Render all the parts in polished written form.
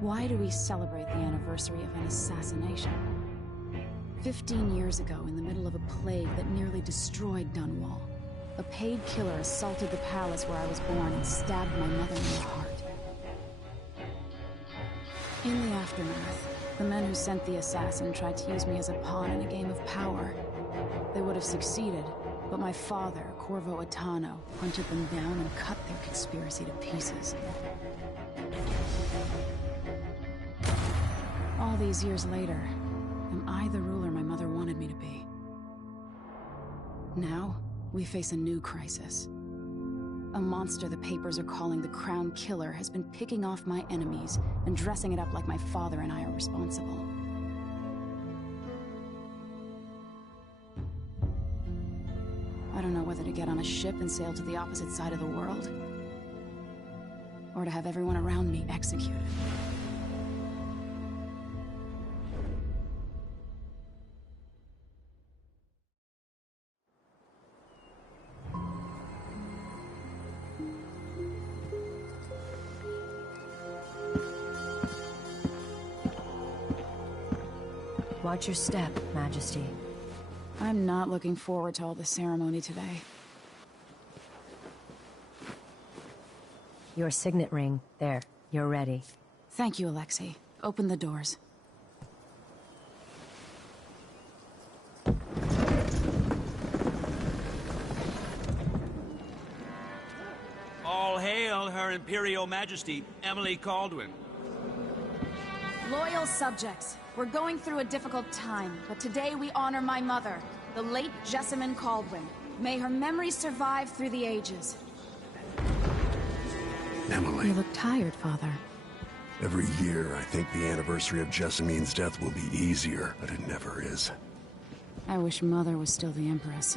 Why do we celebrate the anniversary of an assassination? 15 years ago, in the middle of a plague that nearly destroyed Dunwall, a paid killer assaulted the palace where I was born and stabbed my mother in the heart. In the aftermath, the men who sent the assassin tried to use me as a pawn in a game of power. They would have succeeded, but my father, Corvo Attano, hunted them down and cut their conspiracy to pieces. All these years later, am I the ruler my mother wanted me to be? Now, we face a new crisis. A monster the papers are calling the Crown Killer has been picking off my enemies and dressing it up like my father and I are responsible. I don't know whether to get on a ship and sail to the opposite side of the world, or to have everyone around me executed. Watch your step, Majesty. I'm not looking forward to all the ceremony today. Your signet ring. There. You're ready. Thank you, Alexei. Open the doors. All hail Her Imperial Majesty, Emily Caldwin. Loyal subjects, we're going through a difficult time, but today we honor my mother, the late Jessamine Caldwin. May her memory survive through the ages. Emily. You look tired, Father. Every year, I think the anniversary of Jessamine's death will be easier, but it never is. I wish Mother was still the Empress.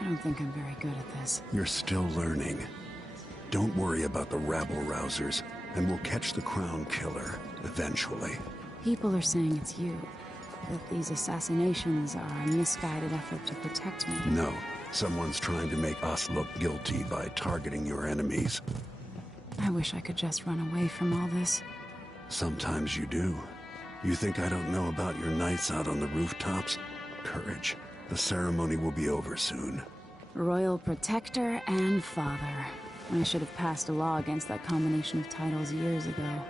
I don't think I'm very good at this. You're still learning. Don't worry about the rabble-rousers, and we'll catch the Crown Killer, eventually. People are saying it's you. That these assassinations are a misguided effort to protect me. No. Someone's trying to make us look guilty by targeting your enemies. I wish I could just run away from all this. Sometimes you do. You think I don't know about your nights out on the rooftops? Courage. The ceremony will be over soon. Royal Protector and Father. I should have passed a law against that combination of titles years ago.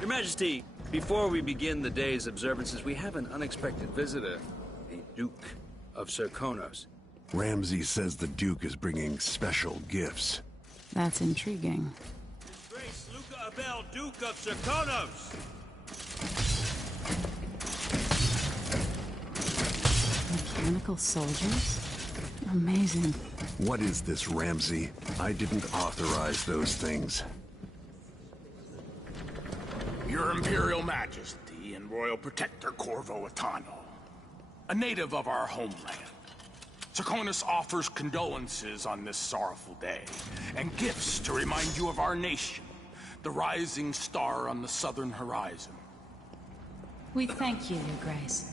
Your Majesty, before we begin the day's observances, we have an unexpected visitor, the Duke of Serkonos. Ramsay says the Duke is bringing special gifts. That's intriguing. His Grace Luca Abel, Duke of Serkonos! Mechanical soldiers? Amazing. What is this, Ramsay? I didn't authorize those things. Your Imperial Majesty and Royal Protector Corvo Attano, a native of our homeland. Serkonos offers condolences on this sorrowful day, and gifts to remind you of our nation, the rising star on the southern horizon. We thank you, Your Grace.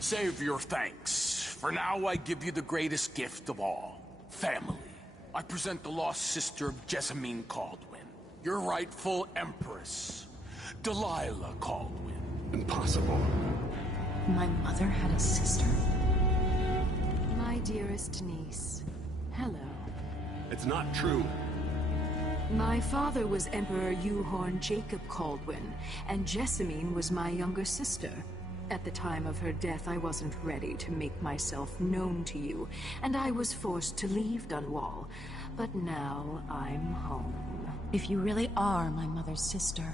Save your thanks. For now, I give you the greatest gift of all, family. I present the lost sister of Jessamine Caldwin, your rightful Empress, Delilah Caldwin. Impossible. My mother had a sister? My dearest niece, hello. It's not true. My father was Emperor Euhorn Jacob Caldwin, and Jessamine was my younger sister. At the time of her death, I wasn't ready to make myself known to you, and I was forced to leave Dunwall. But now I'm home. If you really are my mother's sister,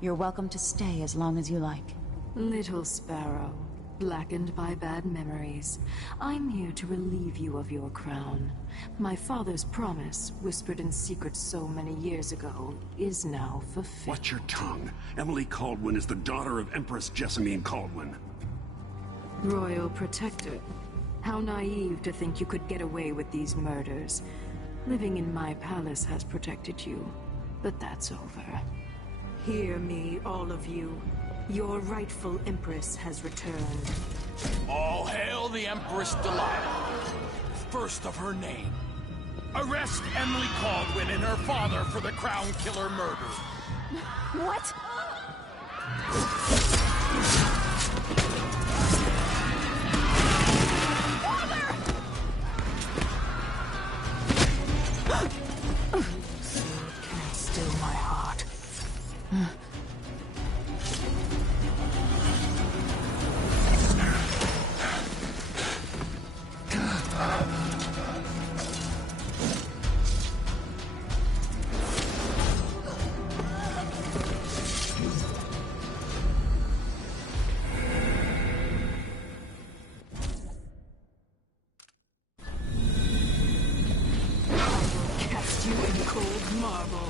you're welcome to stay as long as you like. Little sparrow, blackened by bad memories, I'm here to relieve you of your crown. My father's promise, whispered in secret so many years ago, is now fulfilled. Watch your tongue. Emily Caldwin is the daughter of Empress Jessamine Caldwin. Royal Protector, how naive to think you could get away with these murders. Living in my palace has protected you, but that's over. Hear me, all of you. Your rightful Empress has returned. All hail the Empress Delilah, first of her name. Arrest Emily Caldwin and her father for the Crown Killer murder. What? Can't still my heart. Cast you in cold marble.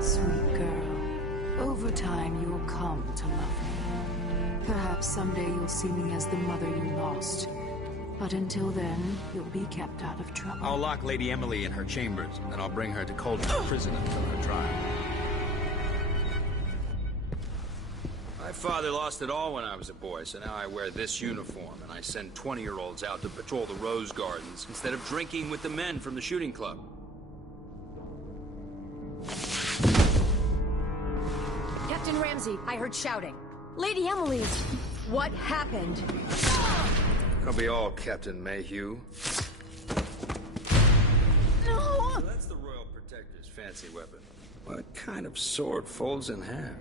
Sweet girl, over time you'll come to love me. Perhaps someday you'll see me as the mother you lost. But until then, you'll be kept out of trouble. I'll lock Lady Emily in her chambers, and I'll bring her to Cold's prison until her trial. My father lost it all when I was a boy, so now I wear this uniform, and I send 20-year-olds out to patrol the rose gardens instead of drinking with the men from the shooting club. Captain Ramsey, I heard shouting. Lady Emily, what happened? It'll be all Captain Mayhew. No! So that's the Royal Protector's fancy weapon. What kind of sword folds in half?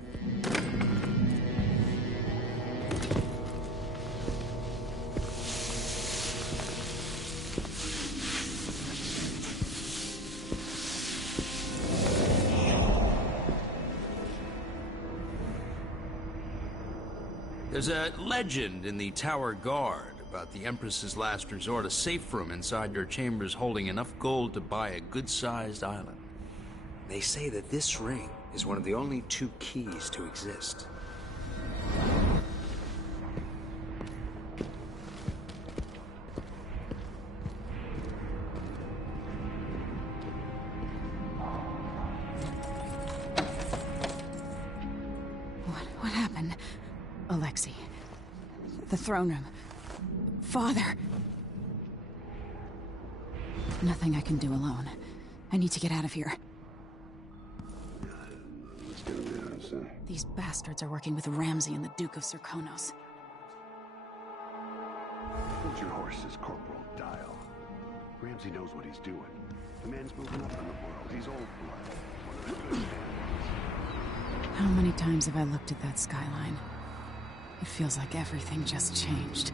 There's a legend in the Tower Guard about the Empress's last resort, a safe room inside her chambers holding enough gold to buy a good-sized island. They say that this ring is one of the only two keys to exist. What happened? Alexei. The throne room. Father. Nothing I can do alone. I need to get out of here. Let's get him down, son. These bastards are working with Ramsey and the Duke of Serkonos. Hold your horses, Corporal Dial. Ramsey knows what he's doing. The man's moving up in the world. He's old blood. One of the good families. How many times have I looked at that skyline? It feels like everything just changed.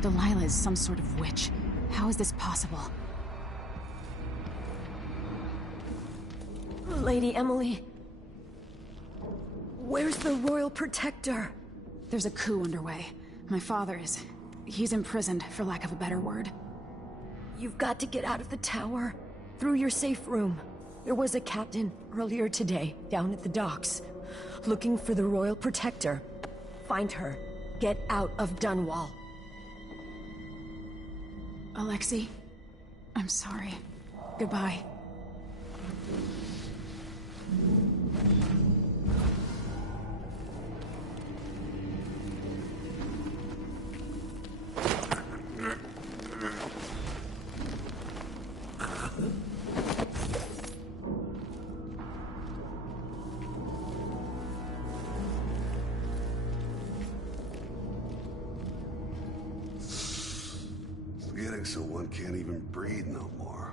Delilah is some sort of witch. How is this possible? Lady Emily. Where's the Royal Protector? There's a coup underway. My father is... he's imprisoned, for lack of a better word. You've got to get out of the tower. Through your safe room. There was a captain earlier today, down at the docks. Looking for the Royal Protector. Find her. Get out of Dunwall. Alexei, I'm sorry. Goodbye. Getting so one can't even breathe no more.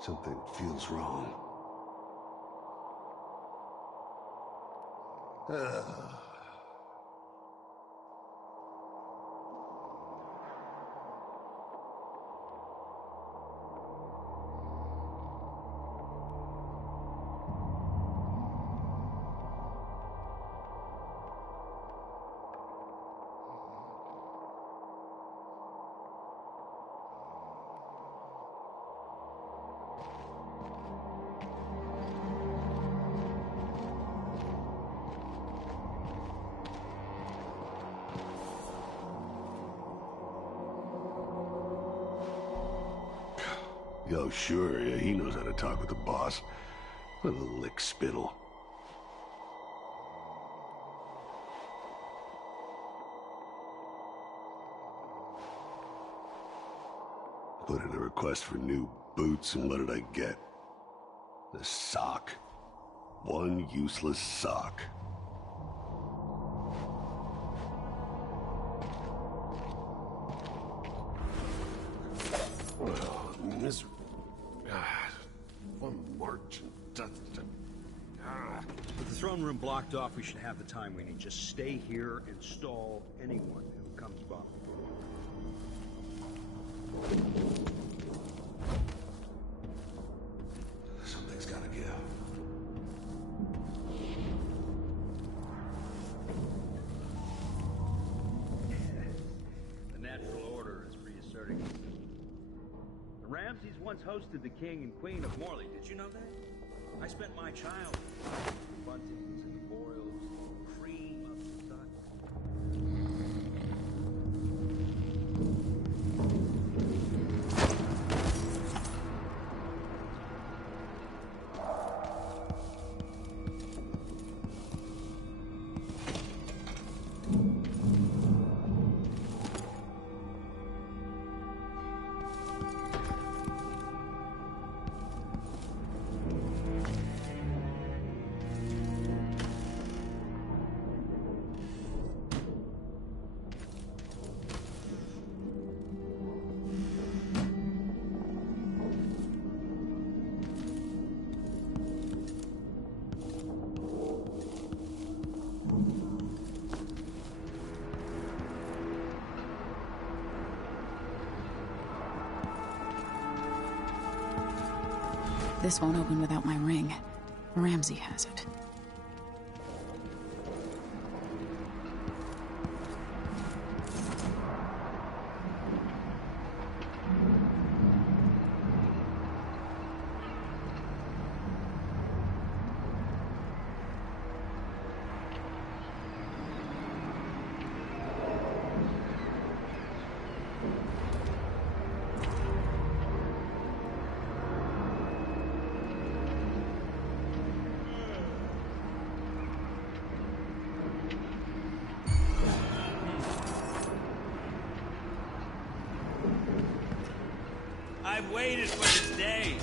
Something feels wrong. Yo, sure, yeah, he knows how to talk with the boss. What a lick spittle. Put in a request for new boots, and what did I get? A sock. One useless sock. Oh, misery. One march and dust. With the throne room blocked off, we should have the time we need. Just stay here and stall anyone who comes by. Something's gotta give. The natural order is reasserting. The Ramses once hosted the king and queen of Morley. Did you know that? I spent my childhood in buntings and boils, cream of the sun. This won't open without my ring. Ramsey has it. I've waited for this day.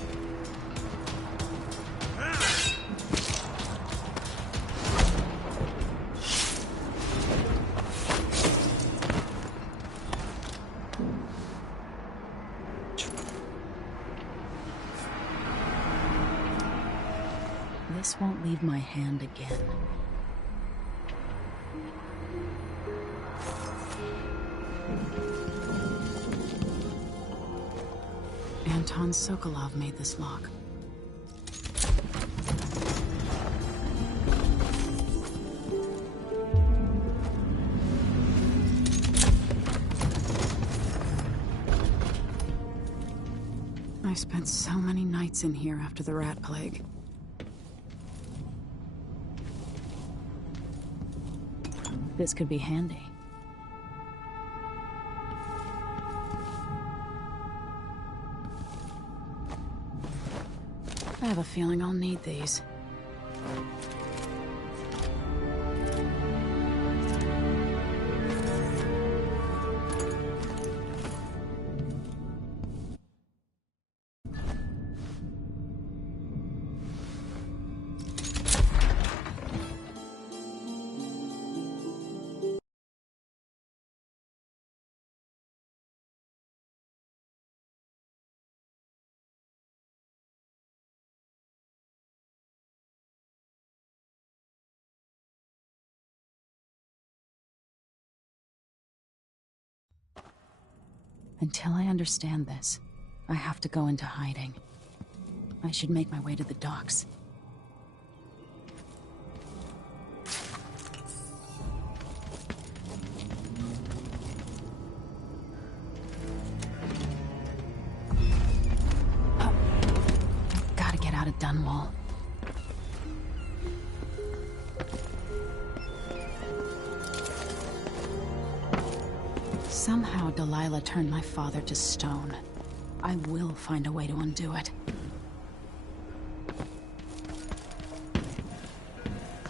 This won't leave my hand again. Anton Sokolov made this lock. I spent so many nights in here after the rat plague. This could be handy. I have a feeling I'll need these. Until I understand this, I have to go into hiding. I should make my way to the docks. Gotta get out of Dunwall. Somehow Delilah turned my father to stone. I will find a way to undo it.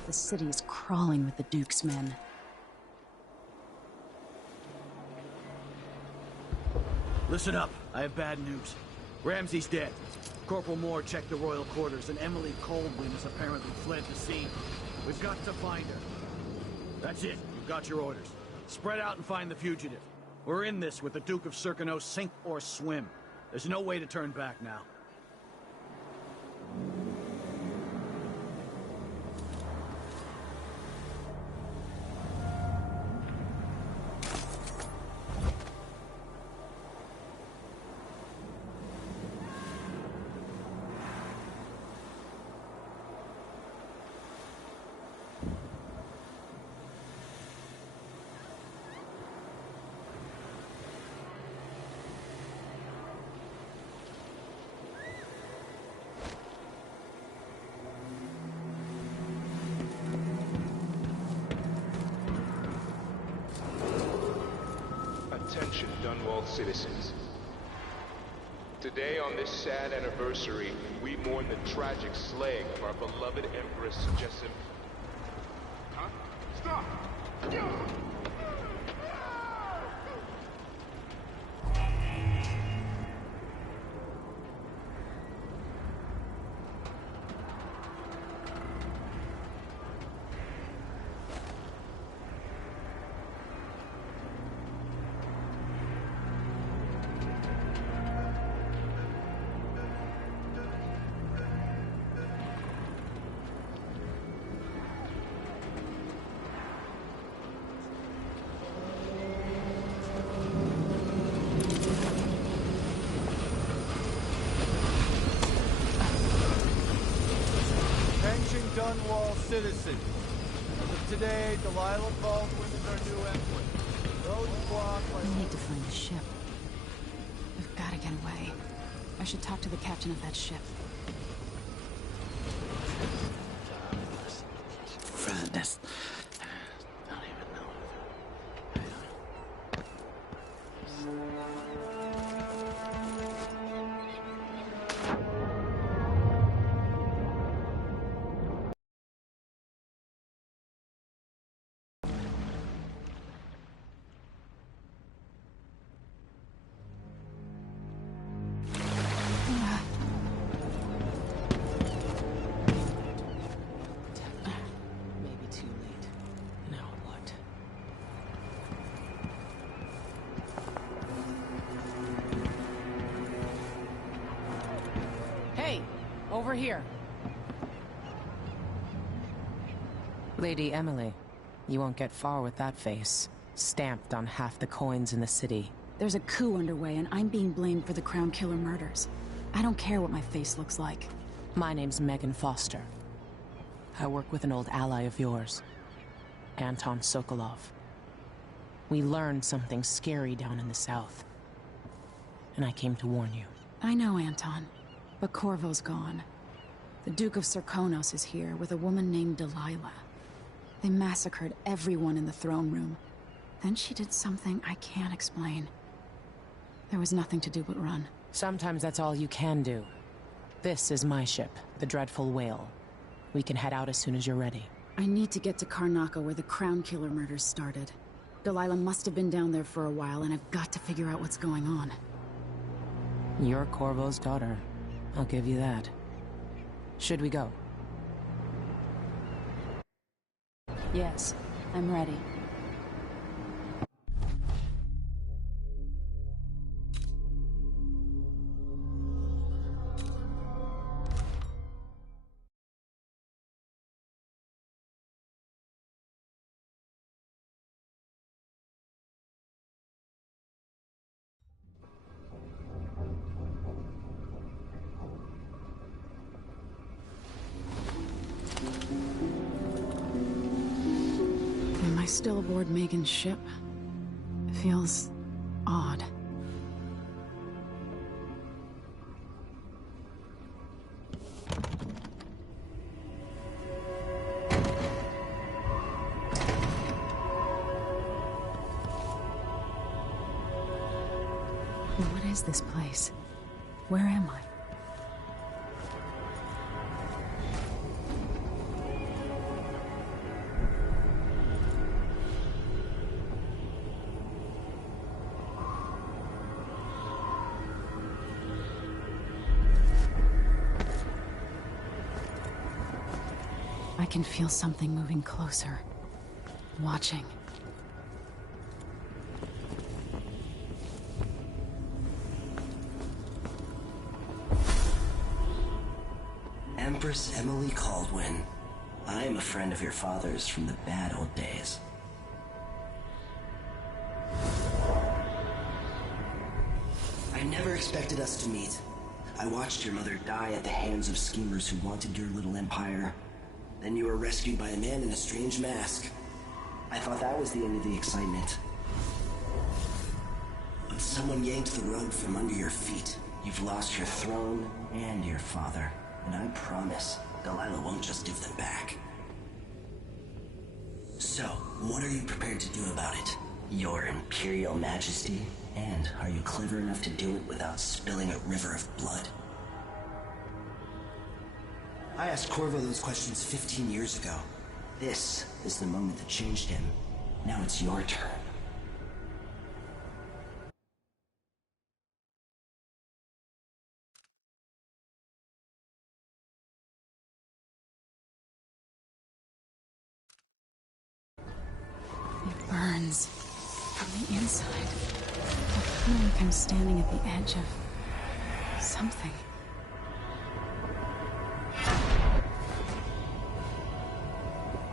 The city is crawling with the Duke's men. Listen up. I have bad news. Ramsey's dead. Corporal Moore checked the royal quarters, and Emily Coldwin has apparently fled the scene. We've got to find her. That's it. You've got your orders. Spread out and find the fugitive. We're in this with the Duke of Serkonos, sink or swim. There's no way to turn back now. Attention, Dunwall citizens. Today, on this sad anniversary, we mourn the tragic slaying of our beloved Empress Jessamine. Huh? Stop! Dunwall citizens. As of today, Delilah Baldwin is our new empress. Roadblock by... I need to find the ship. I've got to get away. I should talk to the captain of that ship. That's... I don't even know. Over here. Lady Emily, you won't get far with that face. Stamped on half the coins in the city. There's a coup underway, and I'm being blamed for the Crown Killer murders. I don't care what my face looks like. My name's Megan Foster. I work with an old ally of yours, Anton Sokolov. We learned something scary down in the south, and I came to warn you. I know, Anton, but Corvo's gone. The Duke of Serkonos is here with a woman named Delilah. They massacred everyone in the throne room. Then she did something I can't explain. There was nothing to do but run. Sometimes that's all you can do. This is my ship, the Dreadful Whale. We can head out as soon as you're ready. I need to get to Karnaca where the Crown Killer murders started. Delilah must have been down there for a while, and I've got to figure out what's going on. You're Corvo's daughter. I'll give you that. Should we go? Yes, I'm ready. Am I still aboard Megan's ship? It feels odd. What is this place? Where am I? I can feel something moving closer. Watching. Empress Emily Caldwin. I am a friend of your father's from the bad old days. I never expected us to meet. I watched your mother die at the hands of schemers who wanted your little empire. Then you were rescued by a man in a strange mask. I thought that was the end of the excitement. But someone yanked the rug from under your feet. You've lost your throne and your father. And I promise, Delilah won't just give them back. So, what are you prepared to do about it? Your Imperial Majesty? And are you clever enough to do it without spilling a river of blood? I asked Corvo those questions 15 years ago. This is the moment that changed him. Now it's your turn. It burns from the inside. I feel like I'm standing at the edge of something.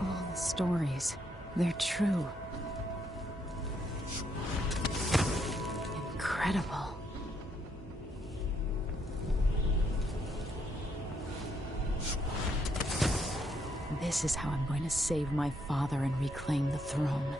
All the stories, they're true. Incredible. This is how I'm going to save my father and reclaim the throne.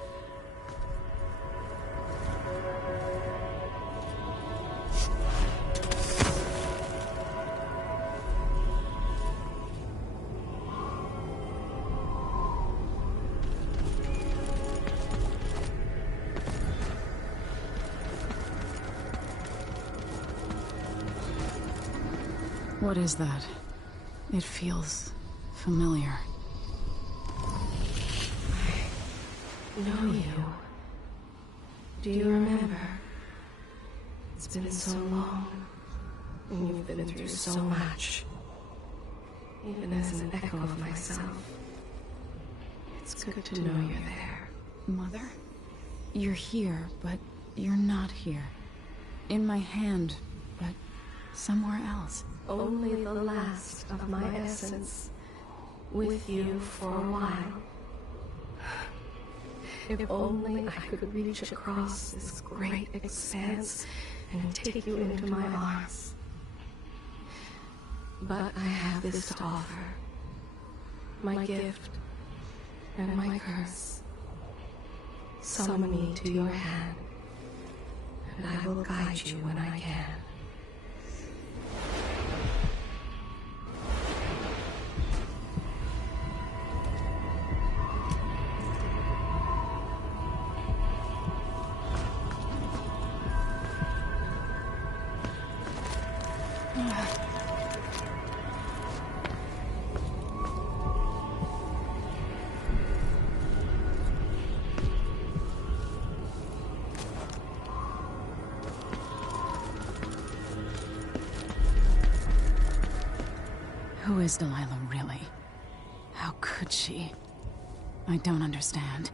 What is that? It feels familiar. I know you. Do you remember? It's been so long, and you've been through so much. Even as an echo of myself, it's good to know you're there. Mother? You're here, but you're not here. In my hand, but somewhere else. Only the last of my essence, with you for a while. If only I could reach across this great expanse and take you into my arms. But I have this to offer. My gift and my curse. Summon me to your hand, and I will guide you when I can. Who is Delilah really? How could she? I don't understand.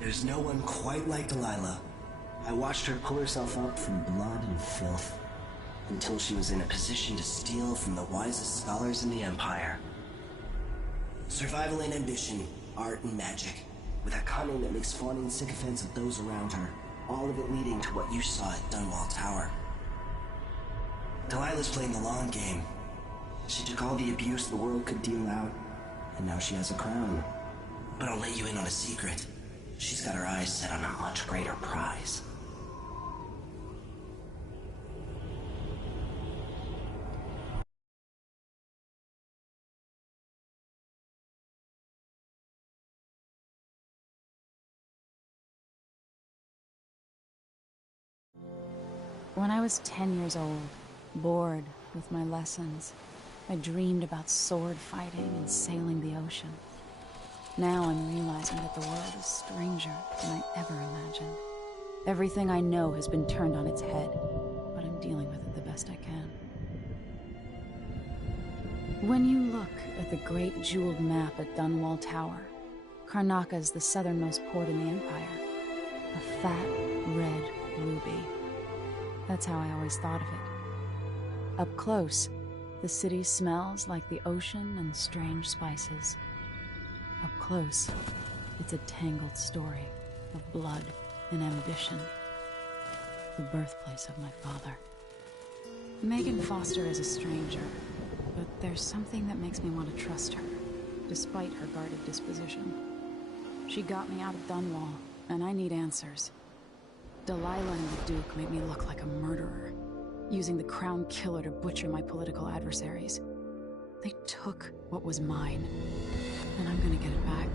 There's no one quite like Delilah. I watched her pull herself up from blood and filth, until she was in a position to steal from the wisest scholars in the Empire. Survival and ambition, art and magic, with a cunning that makes fawning sycophants of those around her, all of it leading to what you saw at Dunwall Tower. Delilah's playing the long game. She took all the abuse the world could deal out, and now she has a crown. But I'll let you in on a secret. She's got her eyes set on a much greater prize. When I was 10 years old, bored with my lessons, I dreamed about sword fighting and sailing the ocean. Now I'm realizing that the world is stranger than I ever imagined. Everything I know has been turned on its head, but I'm dealing with it the best I can. When you look at the great jeweled map at Dunwall Tower, Karnaca is the southernmost port in the Empire. A fat, red ruby. That's how I always thought of it. Up close, the city smells like the ocean and strange spices. Up close, it's a tangled story of blood and ambition. The birthplace of my father. Megan Foster is a stranger, but there's something that makes me want to trust her, despite her guarded disposition. She got me out of Dunwall, and I need answers. Delilah and the Duke made me look like a murderer, using the Crown Killer to butcher my political adversaries. They took what was mine, and I'm gonna get it back.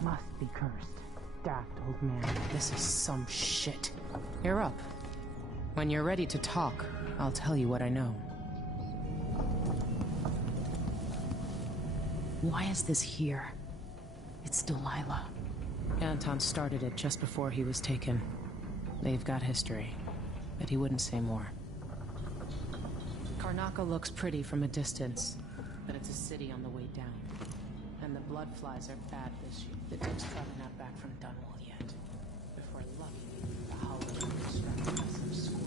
Must be cursed. Daft old man. This is some shit. You're up. When you're ready to talk, I'll tell you what I know. Why is this here? It's Delilah. Anton started it just before he was taken. They've got history, but he wouldn't say more. Karnaca looks pretty from a distance, but it's a city on the way down. And the blood flies are bad this year. The Duke's probably not back from Dunwall yet. If we're lucky, the Howler will distract us some score.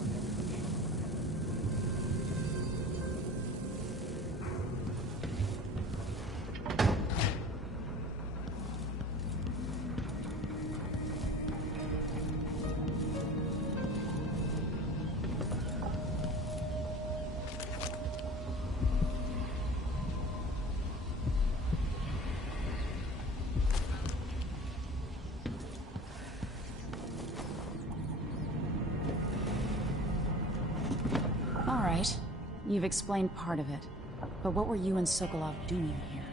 Alright, you've explained part of it. But what were you and Sokolov doing here?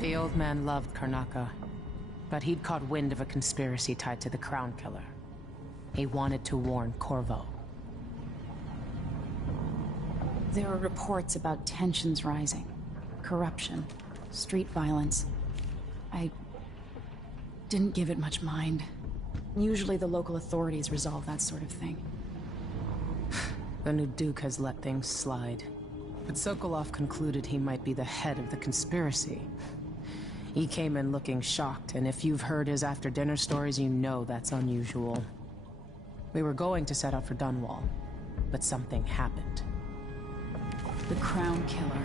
The old man loved Karnaca, but he'd caught wind of a conspiracy tied to the Crown Killer. He wanted to warn Corvo. There were reports about tensions rising, corruption, street violence. I didn't give it much mind. Usually the local authorities resolve that sort of thing. The new Duke has let things slide. But Sokolov concluded he might be the head of the conspiracy. He came in looking shocked, and if you've heard his after-dinner stories, you know that's unusual. We were going to set out for Dunwall, but something happened. The Crown Killer.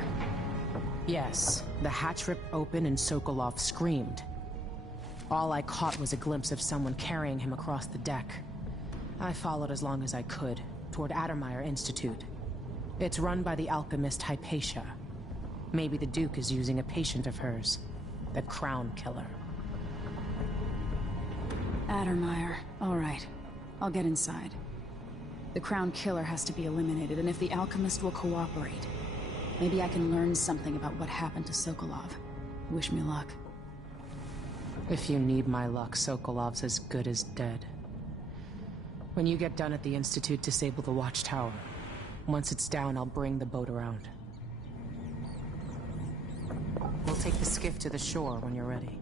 Yes, the hatch ripped open and Sokolov screamed. All I caught was a glimpse of someone carrying him across the deck. I followed as long as I could, toward Addermeyer Institute. It's run by the alchemist Hypatia. Maybe the Duke is using a patient of hers, the Crown Killer. Addermeyer. All right. I'll get inside. The Crown Killer has to be eliminated, and if the alchemist will cooperate, maybe I can learn something about what happened to Sokolov. Wish me luck. If you need my luck, Sokolov's as good as dead. When you get done at the Institute, disable the watchtower. Once it's down, I'll bring the boat around. We'll take the skiff to the shore when you're ready.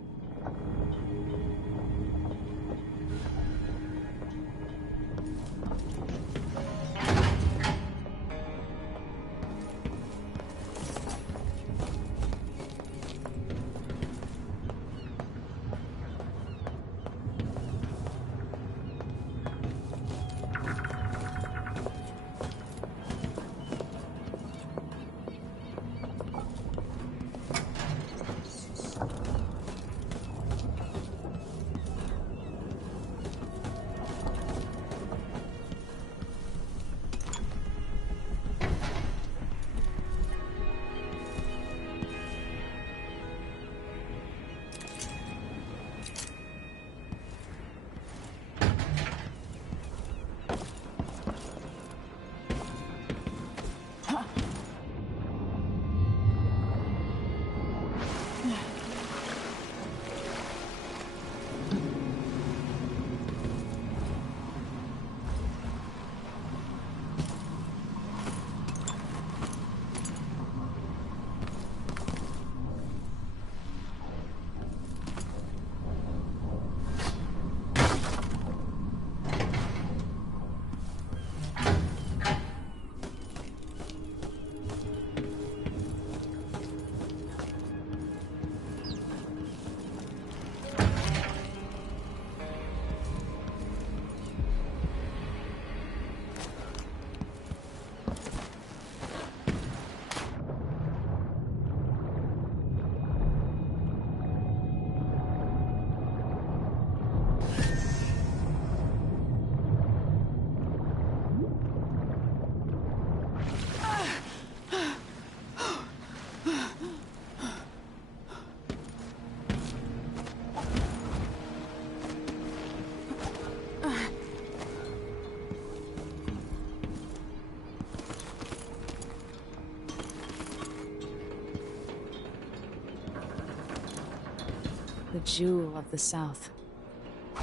The jewel of the South.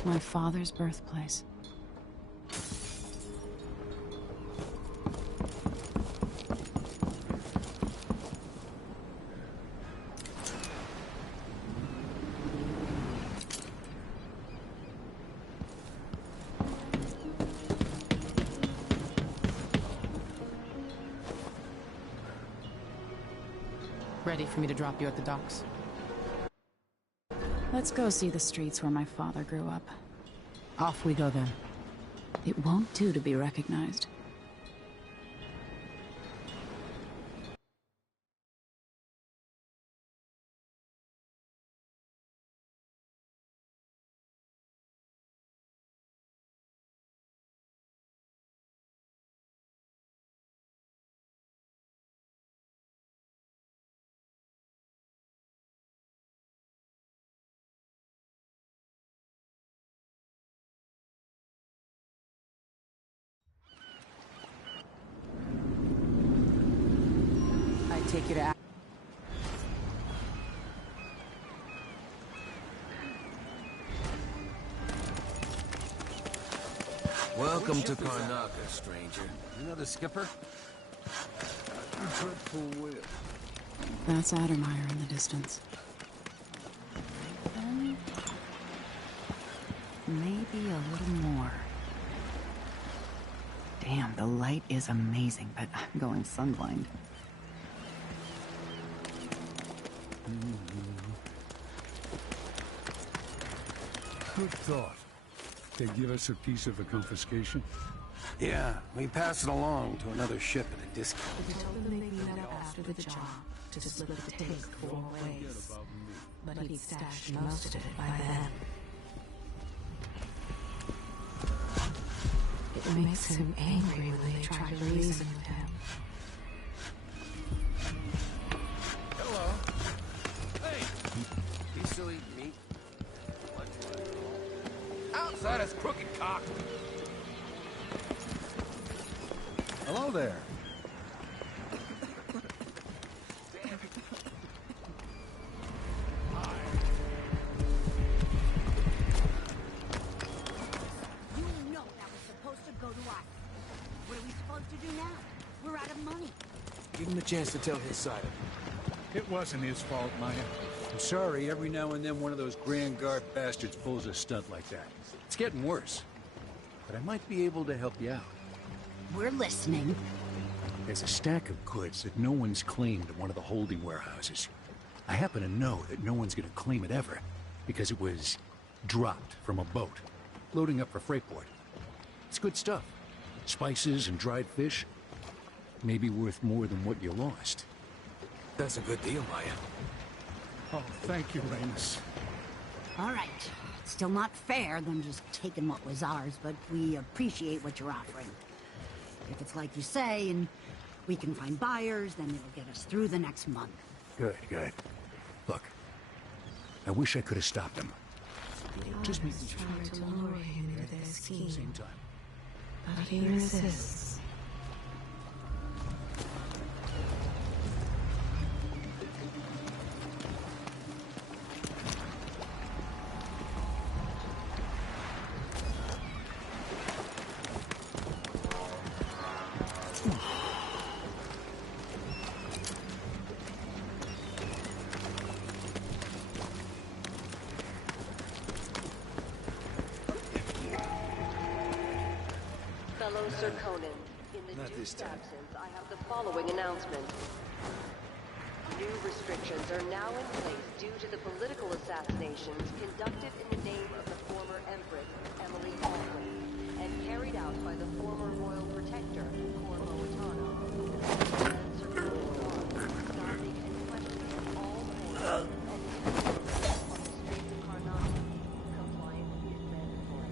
My father's birthplace. Ready for me to drop you at the docks? Let's go see the streets where my father grew up. Off we go then. It won't do to be recognized. I take you to... Welcome to Karnaca, stranger. You know the skipper? Dreadful whip. That's Addermeyer in the distance. Maybe a little more. Damn, the light is amazing, but I'm going sunblind. Good thought. They give us a piece of the confiscation? Yeah, we pass it along to another ship at a discount. We told him they'd meet up after the job to split the take 4 ways. But he'd stashed most of it by then. It makes him angry when they try to reason with him. Hello. Hey! You still eat meat? Outside is crooked cock. Hello there. You know that was supposed to go to us. What are we supposed to do now? We're out of money. Give him a chance to tell his side of it. It wasn't his fault, Maya. I'm sorry, every now and then one of those Grand Guard bastards pulls a stunt like that. It's getting worse. But I might be able to help you out. We're listening. There's a stack of goods that no one's claimed in one of the holding warehouses. I happen to know that no one's gonna claim it ever, because it was dropped from a boat, loading up for freightport. It's good stuff. Spices and dried fish. Maybe worth more than what you lost. That's a good deal, Maya. Oh, thank you, Ramus. All right. It's still not fair, them just taking what was ours, but we appreciate what you're offering. If it's like you say, and we can find buyers, then it'll get us through the next month. Good, good. Look, I wish I could have stopped them. Just me. Tried to lure him into their scheme, Same time. but he resists. Fellow Sir Conan, in the Duke's absence, I have the following announcement. New restrictions are now in place due to the political assassinations conducted in the name of the former Empress, Emily Baldwin, and carried out by the former Royal Protector, Corvo Attano. Sir Conan's guards, guarding and questioning all foreigners and citizens on the streets of Karnaca. Compliance is mandatory.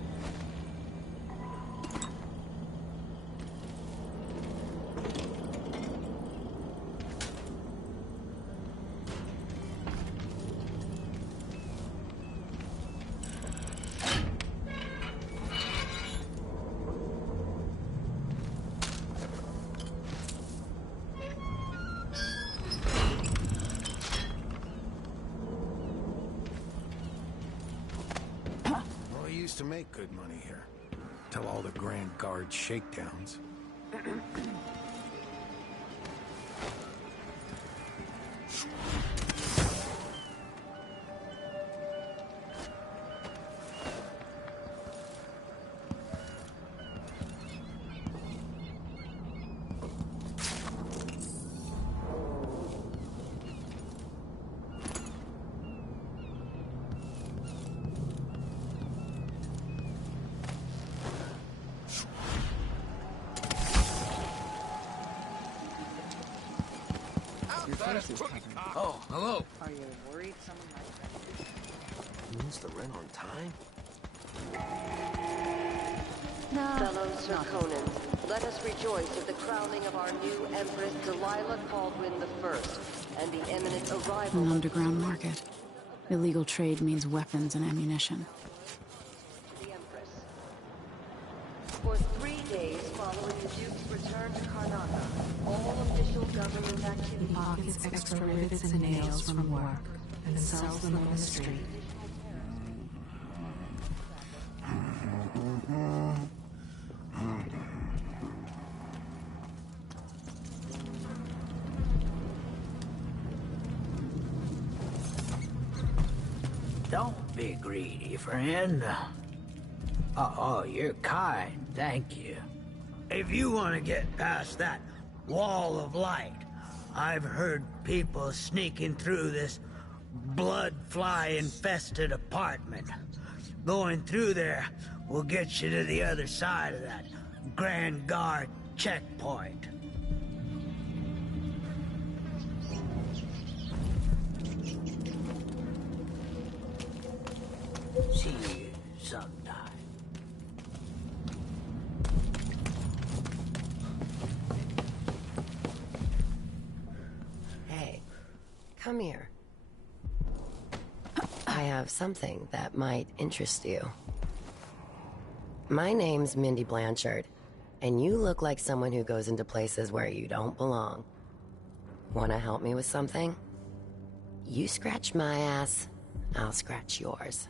used to make good money here. Till all the Grand Guard shakedowns. Oh, hello. Are you worried someone might... Is the rent on time? Fellow Sir Conan, let us rejoice at the crowning of our new Empress Delilah Caldwin I and the imminent arrival An underground market. Illegal trade means weapons and ammunition. of the Empress. For 3 days following the Duke's return to Karnaca, all official government activities... He pockets extra rivets and nails from work and sells them on the street. Don't be greedy, friend. Oh, you're kind, thank you. If you want to get past that wall of light, I've heard people sneaking through this blood-fly-infested apartment. Going through there will get you to the other side of that Grand Guard checkpoint. See you sometime. Hey, come here. I have something that might interest you. My name's Mindy Blanchard, and you look like someone who goes into places where you don't belong. Wanna help me with something? You scratch my ass, I'll scratch yours.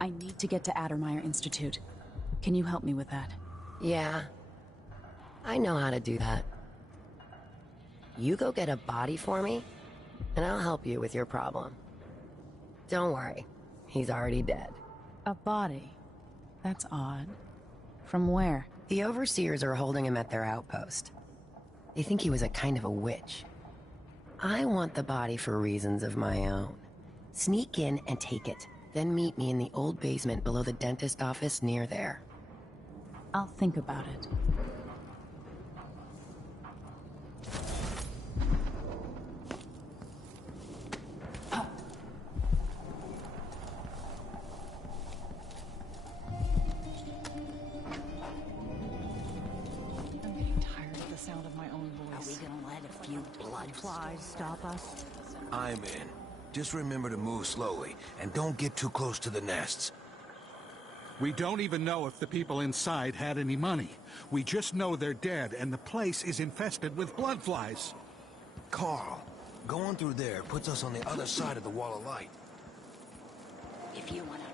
I need to get to Addermeyer Institute. Can you help me with that? Yeah, I know how to do that. You go get a body for me, and I'll help you with your problem. Don't worry, he's already dead. A body? That's odd. From where? The overseers are holding him at their outpost. They think he was a kind of a witch. I want the body for reasons of my own. Sneak in and take it, then meet me in the old basement below the dentist office near there. I'll think about it. I'm getting tired of the sound of my own voice. Are we gonna let a few blood flies stop us? I'm in. Just remember to move slowly, and don't get too close to the nests. We don't even know if the people inside had any money. We just know they're dead, and the place is infested with blood flies. Carl, going through there puts us on the other side of the wall of light. If you wanna...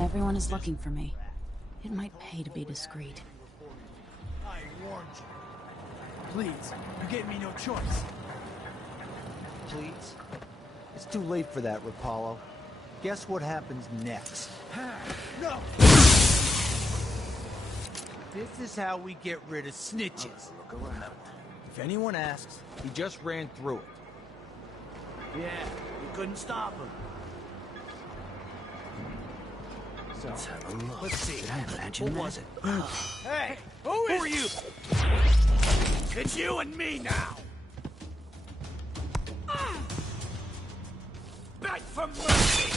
Everyone is looking for me. It might pay to be discreet. I warned you. Please, you gave me no choice. Please? It's too late for that, Rapallo. Guess what happens next? No! This is how we get rid of snitches. Look around. If anyone asks, he just ran through it. Yeah, you couldn't stop him. So, Let's have a look. let's see. Did I imagine What was it? Hey, who are you? It's you and me now. Beg for mercy.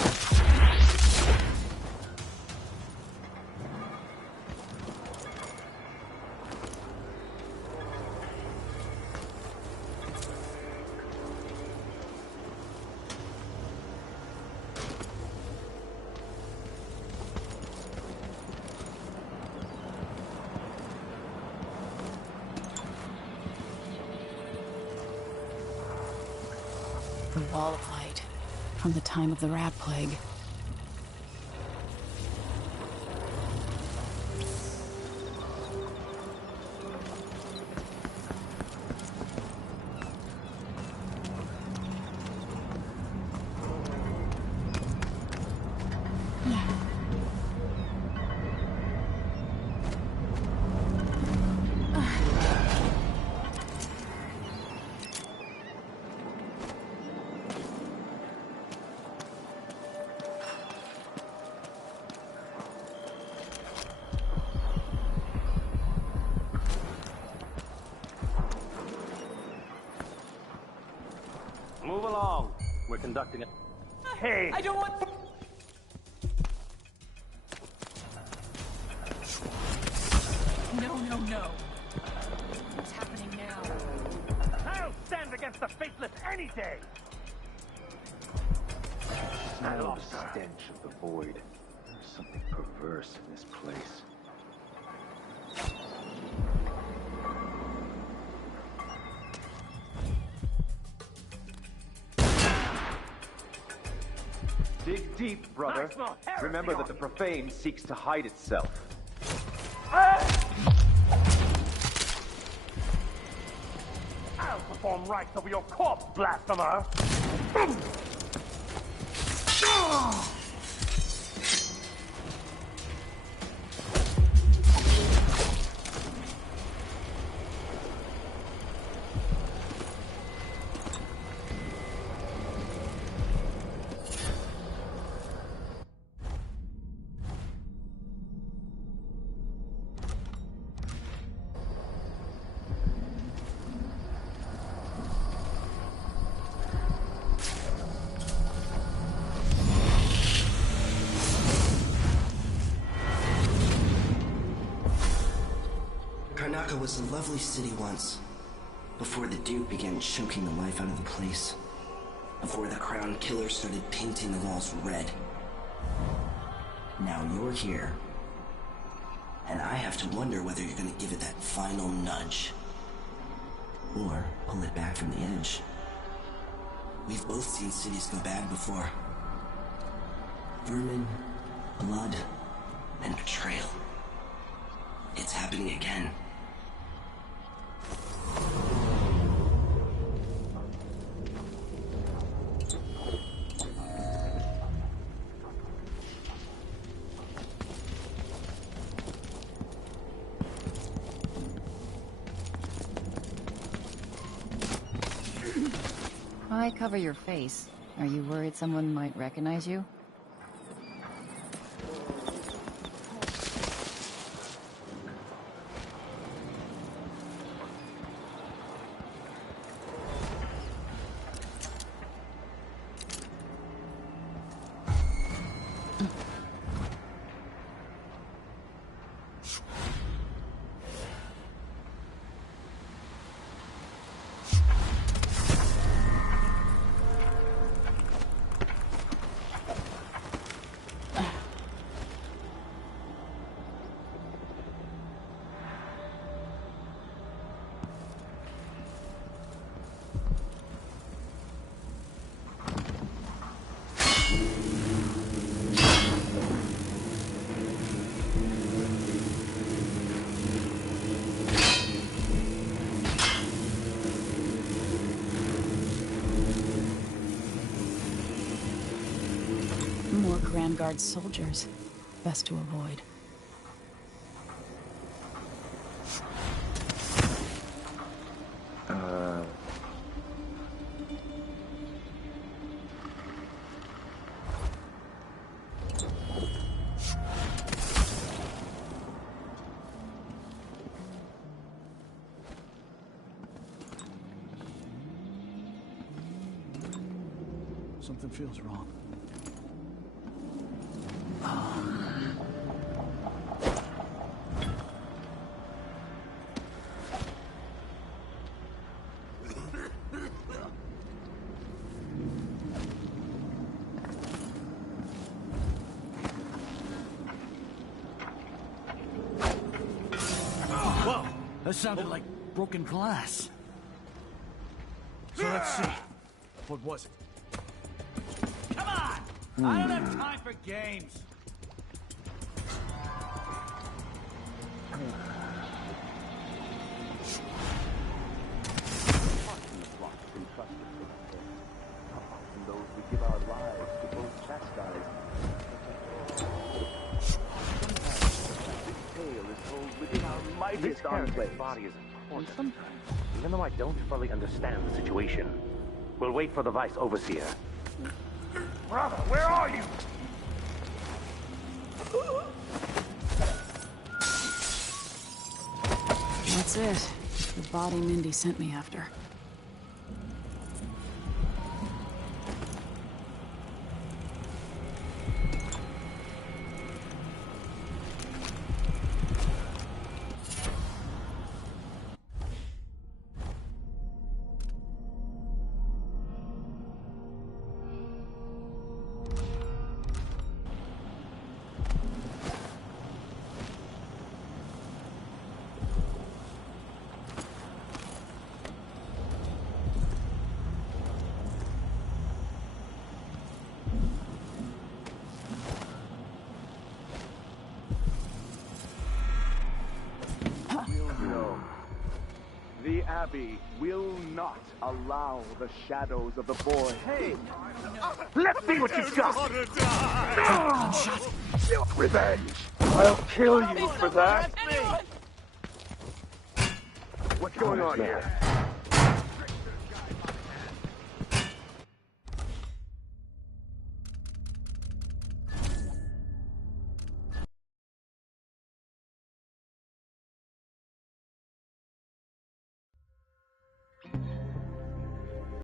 ball of light from the time of the rat plague. Move along. We're conducting a... Hey! I don't want... No. What's happening now? I'll stand against the faithless any day! Smell the stench of the void. There's something perverse in this place. Dig deep, brother. Remember that the profane seeks to hide itself. I'll perform rites over your corpse, blasphemer! Karnaca was a lovely city once, before the Duke began choking the life out of the place. Before the Crown Killer started painting the walls red. Now you're here, and I have to wonder whether you're gonna give it that final nudge, or pull it back from the edge. We've both seen cities go bad before. Vermin, blood, and betrayal. It's happening again. Why cover your face? Are you worried someone might recognize you? More Grand Guard soldiers. Best to avoid. Something feels wrong. Whoa! That sounded like broken glass. So let's see. What was it? I don't have time for games. Those we give our lives to both chastise. This tale is told within our mightiest enclave. Body is important. And sometimes, even though I don't fully understand the situation, we'll wait for the Vice Overseer. Brother, where are you? That's it. The body Mindy sent me after. The Abbey will not allow the shadows of the boy. Hey! Let's see what you've got! Revenge! I'll kill you for that! What's going on here?